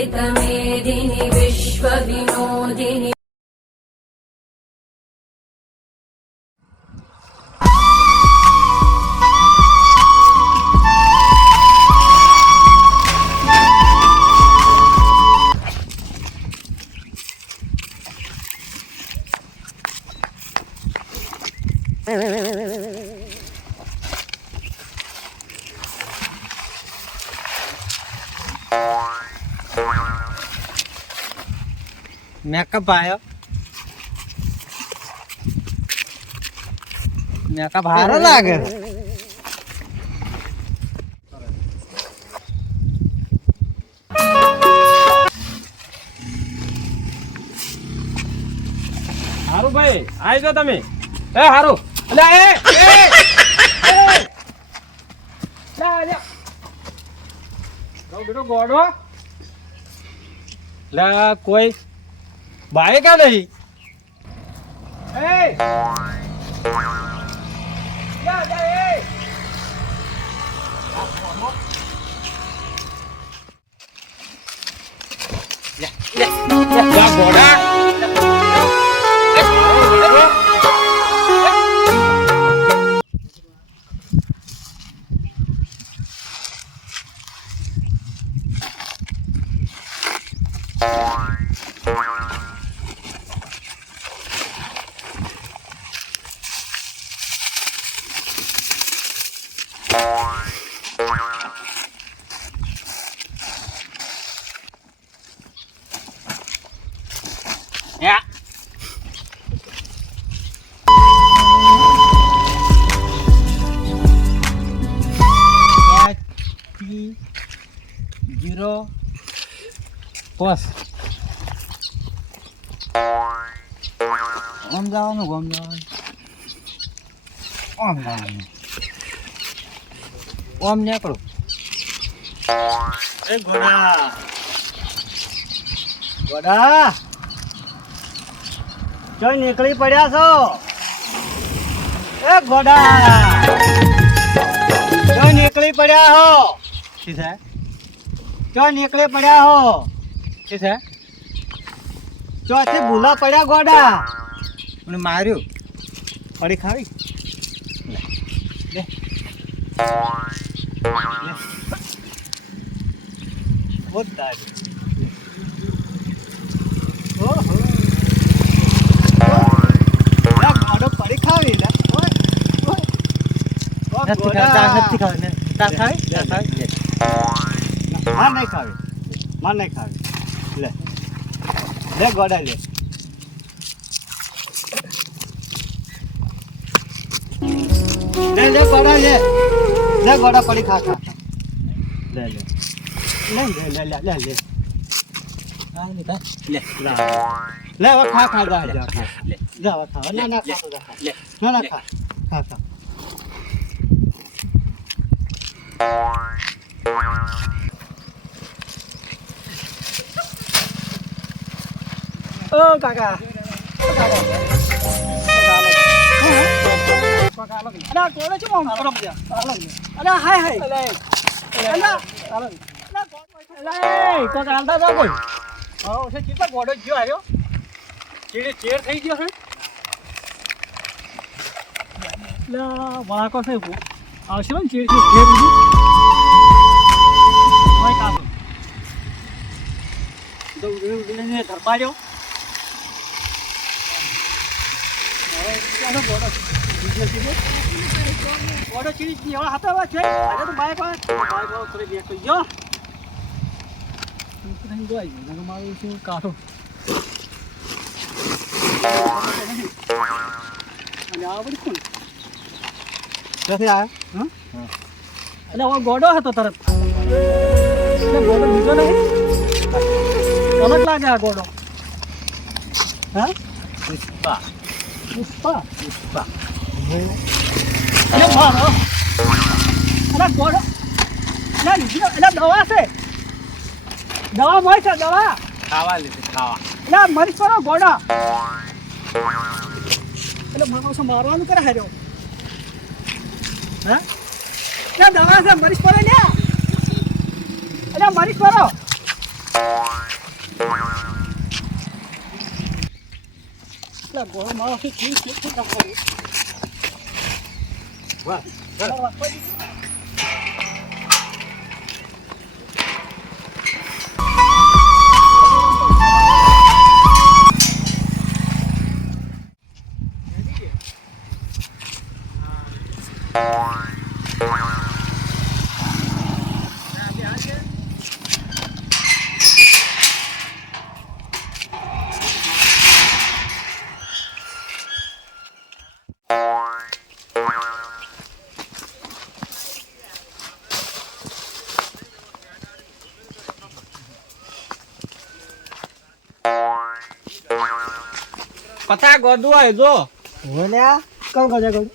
श्वेतमे makeup આવ્યો makeup હારો લાગે હારું ભાઈ આવી જાઓ તમે. એ, હારું. અલે એ કોઈ ભાઈ કા નહીં એ લા, લા, એ! લા, જીરો બસ. આમ જવાનું, ગમ જવાનું. આમ જવાનું. આમ નીકળો. એ ગોડા ગોડા જોઈ નીકળી પડ્યા છો. એ ગોડા જોઈ નીકળી પડ્યા હો. શી થાય ચો નીકળે પડ્યા હો. છે. છે ભૂલા પડ્યા ગોડા. મને માર્યું. પડી ખાવી. ખાવી. ખાવી માર નહીં ખાવી માર નહીં ખાવી લે. લે ગોડા લે. લે લે ગોડા લે. લે ગોડા પડી ખા ખા. લે લે. લે લે લે લે લે લે. લે. ખા ખા, જા જા લે જા ખા ના ના, ખા જા ખા. લે. ના ના, ખા. ખા ખા. ও কাকা ચેર થઈ ગયો છે એટલે વાળા પાસે આવશે ને જે જે ધરબાડ્યો বড় চিনিস নি আমার হাতে আবার চলে আরে তো বাইক বাইক বাইক তোরে বিয়ে কই যো তুমি কোথায় গো আইছো না মারো সে কাটো અને આ બધું કોણ ક્યાંથી આવ્યા હા એટલે હવે ગોડો હતો તરત એટલે ગોડો બીજો નહીં ગમત લાગે આ ગોડો હા પુષ્પા પુષ્પા. દવા છે. દવા મળે છે દવા. ખાવા લીધી ખાવા. એટલે મરી કરો ગોડા એટલે માણસો મારવાનું કરે હાર્યો હા? દવા છે મરીશ પડે ને એટલે મરીશ કરો એટલે ગોળો મારો ઠીક ઠીક ઠીક ઠીક રાખો. વાહ વાહ, વાહ, ગોદુ આય જો. ઓલ્યા, કોણ કહે છે?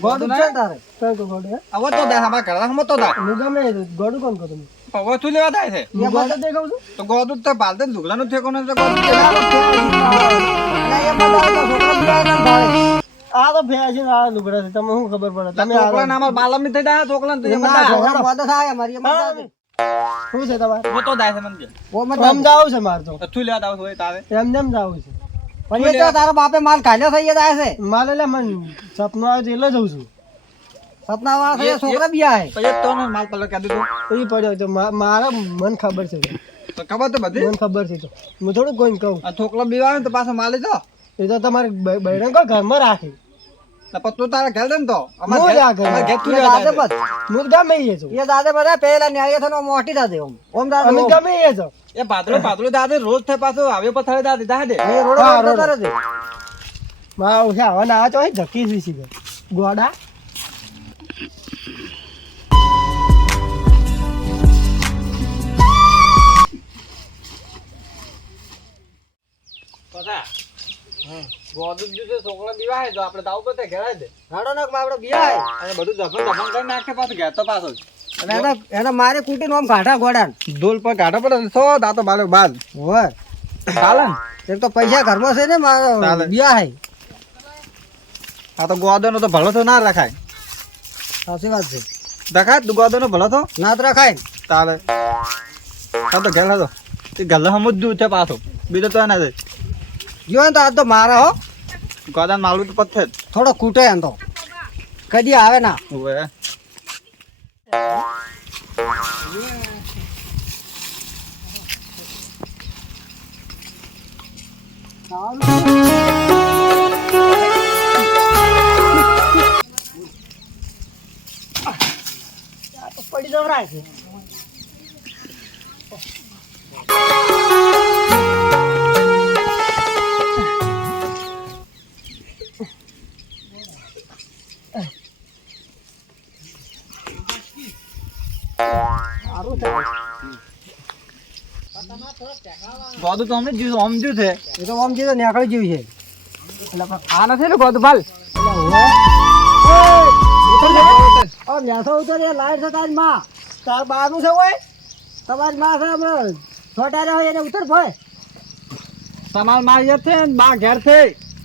ગોળું છે તારે? કોણ કહે હે? હવે તો દે હમા કરા હમ તો દા. હું ગમે એ ગોળું કોણ કહો તમે? હવે શું લેવા થાય છે. હું ગોળું દેખાઉં છું? તો ગોદું તો પાલતે લુગડાનું ઠેકોનું તો ગોદું આ તો ભેયા છે ને આ લુગડા છે. તમે શું ખબર પડે? તમે આ- નામ બાલમની થઈ જાય છોકરા ને મારી છોકરા શું છે તમારે? હું તો દાય છે મને આમ જાવું છે મારે તો. શું લેવા દાવ હોય તારે. એમને એમ જાવું છે. પણ એ તો તારા બાપે માલ કાઢ્યો થઈ જાય છે. એટલે મન સપનું આવ્યું એટલે જઉં છું. સપના વાળા થઈ છોકરા બી આવે પછી તો માલ પલક કાઢી દઉં એ પડ્યો તો મારા મન ખબર છે. તો ખબર તો બધી? મને ખબર છે તો. હું થોડું કોઈને કહું. આ છોકરો બીવાવે તો પાછો માલી તો એ તો તમારે બહેરણ કો ઘરમાં રાખી. તો તું તારા ઘેર દે ને તો અમારે ઘેર ઘરે. અમારે ઘેર તું દાદે હું તો ગમે એ છું એ દાદે બધા પેલા ન્યાય થનો મોટી દાદે ઓમ ઓમ દાદે અમે. ગમે એ છો. એ પાતળું પાતળું દાદે રોજ થાય પાછું આવે પથારે દાદે દાદે એ રોડો હા, પર રોડો. જતા રહેજે. મારા ઓછા આવા ના ચો ધકી છે સીધા ગોડા પતા ગોદું જ છે બીવાય તો આપણે દાવ પતે ઘેર દે. રાડો નાખમાં આપણે બિયા અને બધું જફન જફન કરી નાખે પાછું ઘેર પાછો અને એને એને મારે કૂટીને ઓમ કાઢા ગોડાન ધૂળ પર કાઢો પડે તો દાંતો બાલે બાદ. હોય. ચાલે એક તો પૈસા ઘરમાં છે ને મારો. બિયા આ તો ગોદો તો ભલો તો ના રખાય. સાચી વાત છે. રખાય ગોદો નો ભલો તો? ના જ રખાય. ચાલે. હા તો ઘેર હતો તે ગલ્લો સમજવું છે પાછો. બીજો તો ના જાય જો તો આજ તો મારા હો. ગોદાન માલું તો પથ્થર. થોડો કૂટે એમ તો. કદી આવે ના. હવે પડી જવરાય છે. ગોદું તો અમને જીવ સમજ્યું છે એ તો ઓમ જીતો નેકળી જીવ છે એટલે આ નથી ને ગોદું ભાલ નેસો ઉતર લાઈટ છે તારમાં તાર બારનું છે ઓય તમારી માં છે હમણાં છોટા હોય એને ઉતર ભાઈ તમારમાં છે ને બા ઘેર છે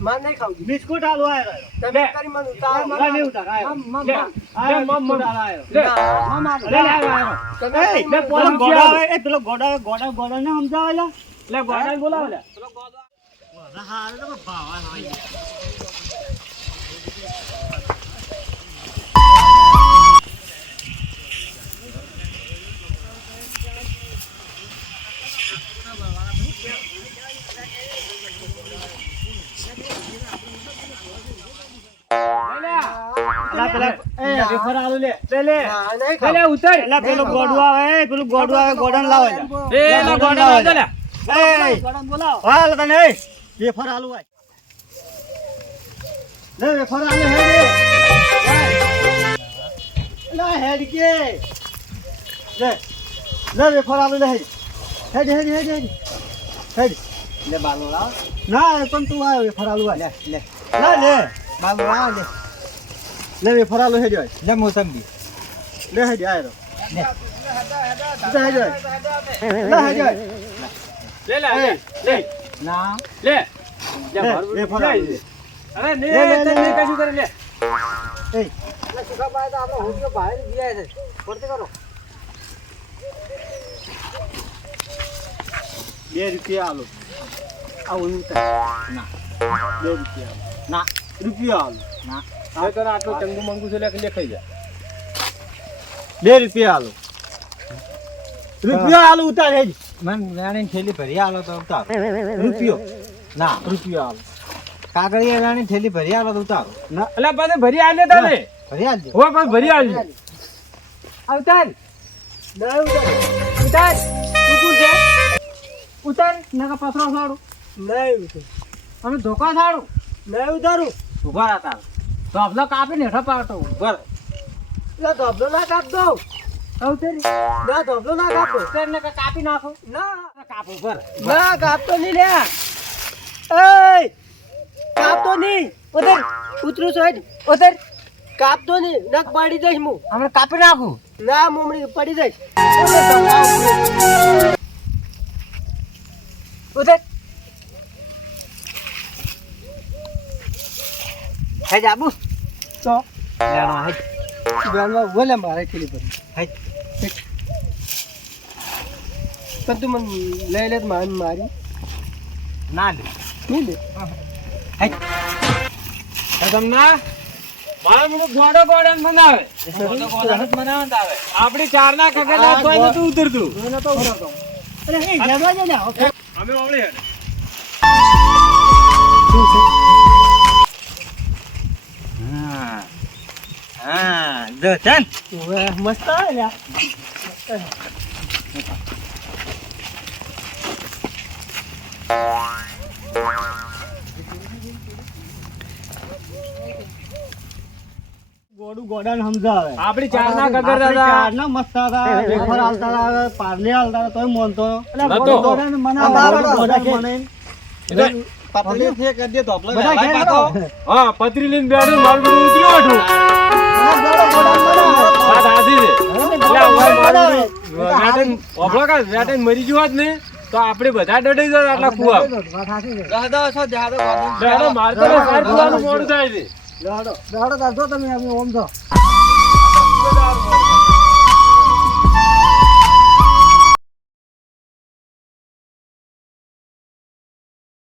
માર નહીં ખાવું બિસ્કુટ આલુ આયો. તમે કરી મન ઉતાર. નહીં આયો. આયો મમ મમ આયો. આયો તમે પોલો ગોડા એ પેલો ગોડા ગોડા ગોડા ને લે. ગોડા બોલાવે લે. પેલા ગોડું. વેફર આલુ આય. લે વેફર આલુ હે લે હેડ કે. લે. લે વેફર આલુ લે હેડ. હેડ હેડ હેડ હેડ. લે બાલો ના પણ તું આ વેફર આલુ લે લે. લે લે. બાલો લે. લે વેફર આલુ હે જોય લે મોસંબી લે હે જાય રો લે હેડ આય લે હે આય લે, લે, લે. ના લે. લે, લે. જાય. અરે ને, તને. કશું કરે, લે. એ. લે સુખા પાય તો? આપણો હુંડિયો બહાર ગયા છે. પડતે કરો. બે રૂપિયા આલો. આવું ના. બે રૂપિયા ના. રૂપિયા આલો. ના. હવે તને આટલું ચંગુ મંગુ છે લે ખાઈ જા. બે રૂપિયા આલો રૂપિયા આલો ઉતાર મન થેલી ભરી હાલો તો ઉતાર રૂપિયો ના રૂપિયો આલો કાગળિયા વેણી થેલી ભરી આલો તો ઉતારો ના અલા, પાછા ભરી આલે તને. ભરી આલજો ભરી આલજે. આ ઉતાર. ના ઉતાર ઉતાર. તું છે? ઉતાર. નકર પથરો છોડું. નહીં ઉતાર અમે ધોકા સારું નહીં ઉતારું ઊભા રહા તાર ધોપલો કાપીને હેઠો પાડતો. રહે. એટલે ધોબલો ના કાપ દો આ ઉતારી. ના ધોબલો ના કાપ નકર કાપી નાખો. ના કાપ ઉપર. ના કાપતો નહીં લ્યા એય કાપતો નહીં ઉતર ઉતરું સાઈડ કાપતો નહીં નખ પાડી જઈશ હું હમણાં કાપી નાખું. ના મમણી પડી જઈશ ઉધર હેજ આબુ તો ગામમાં બોલે મારે ખેલી પડી. હેજ પણ તું મને લઈ લે તો મારી મારી. ના લે. નહીં લે. હેજ તમને મારા મને ગોડો ગોડો એમ બનાવે. આપણી ચાર ના ખગેલા આ નતું ઉતરતું. મને તો ઉતરતો. અરે હે જવા દે ને ઓકે. અમે ઓવળી હેડે. હા હા જો ચાલ ઓવે, મસ્ત આવે લ્યા ગોડું ગોડાને સમજાવે. આપડી ચાર ના કગર દાદા. ચાર ના મસ્ત હતા વેફર હાલતા હતા પાર્લે હાલતા હતા તોય મોનતો નતો. ગોડું ગોડાને મનાવે, પતરી લઈને બેડું વાળો ગોડાને એટલે મરી જવા જ ને તો આપણે બધા ડટાઈ જાય આટલા કુવા દાદા મોડું થાય છે દાડો દાડો તમે ઓમ છો